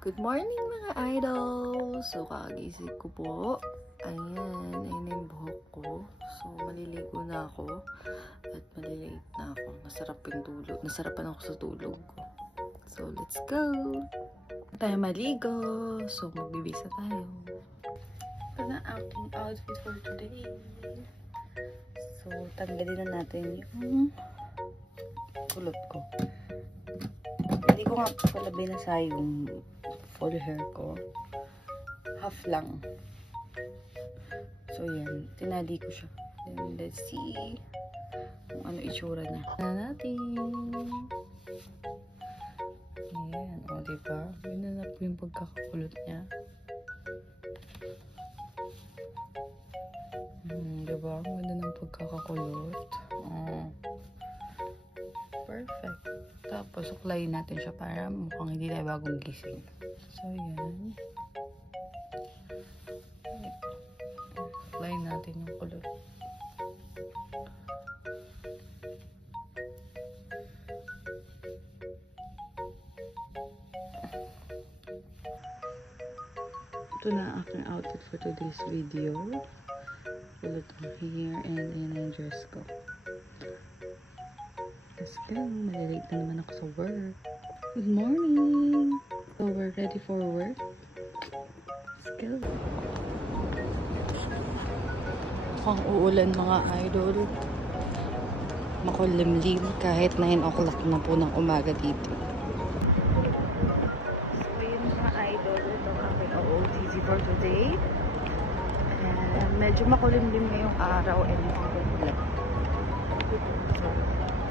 Good morning mga idol! So, kakagising ko po. Ayan, ayun na yung buhok ko. So, maliligo na ako. At malilate na ako. Nasarapan ako sa tulog ko. So, let's go! Tayo maligo. So, magbibisa tayo. Ito na aking outfit for today. So, tanggalin na natin yung kulot ko. Hindi ko nga pala binasa yung full hair ko. Half lang. So, yan. Tinali ko siya. Then, let's see kung ano itsura niya. Natin. Ayan. O, diba? Yun na po yung pagkakakulot niya. Diba? Ang ganda ng pagkakakulot. Perfect. Tapos, suklayin natin siya para mukhang hindi tayo bagong gising. So, yan. Suklayin natin yung kulot. Ito na ang aking outfit for today's video. Kulot ang hair and ayan yung dress ko. Let's go. Malilate na naman ako sa work. Good morning! So, we're ready for work. Let's go. Mukhang uulan mga idol. Makulimlim kahit 9 o'clock na po ng umaga dito. So, yun mga idol. Ito ang aking OOTD for today. And medyo makulimlim ngayong araw and makulimlim.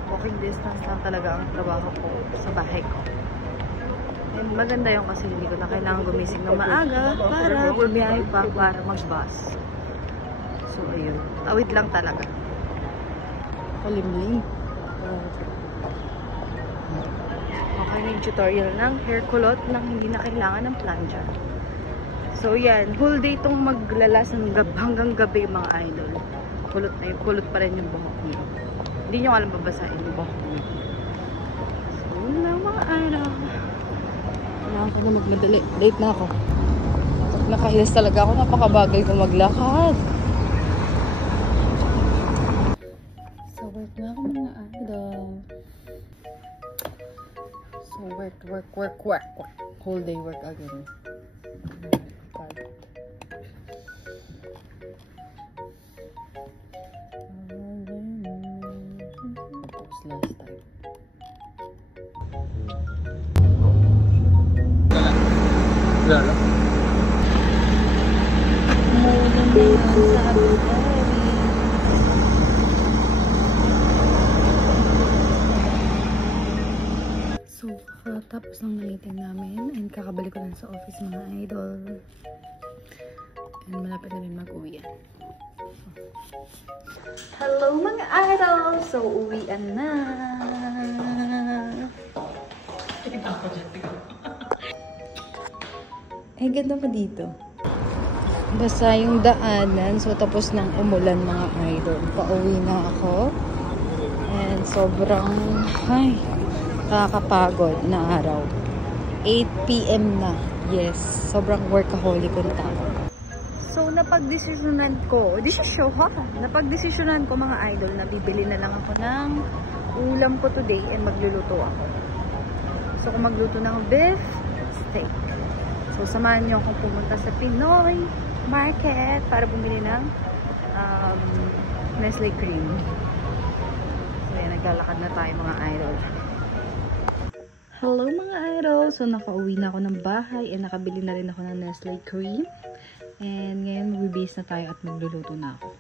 Walking distance lang talaga ang trabaho ko sa bahay ko. And maganda yung kasi hindi ko na kailangan gumising ng maaga para bumiyahe pa para mag-bus. So, ayun. Tawid lang talaga. Kalimlim. Okay na yung tutorial ng hair kulot nang hindi na kailangan ng plunger. So, yan. Whole day itong maglalas hanggang gabi mga idol. Kulot na yung kulot pa rin yung buhok niyo. Hindi nyo alam babasahin yung buhok niyo. So, yun lang mga idol. Kailangan ko na magmadali. Late na ako. Pag nakailas talaga ako, napakabagal ko maglakad. So, work na ako mga idol. So, work. Whole day work again. Oh my God. Last time. Lalo. So, tapos ng meeting namin and kakabalik ko lang sa office mga idol. And malapit na rin mag-uwian. Hello mga idol! So, uwian na! Ay, ganda pa dito. Basta yung daanan. So, tapos nang umulan mga idol. Pauwi na ako. And sobrang, nakakapagod na araw. 8 PM na. Yes, sobrang workaholic ko na tao. So, napagdesisyonan ko mga idol na bibili na lang ako ng ulam ko today and magluluto ako. So, kung magluto ng beef steak. So, samahan nyo akong pumunta sa Pinoy Market para bumili ng Nestle cream. So, yan, naglalakad na tayo mga idol. Hello mga idol! So, nakauwi na ako ng bahay and nakabili na rin ako ng Nestle cream. And ngayon, magbibihis na tayo at magluluto na ako.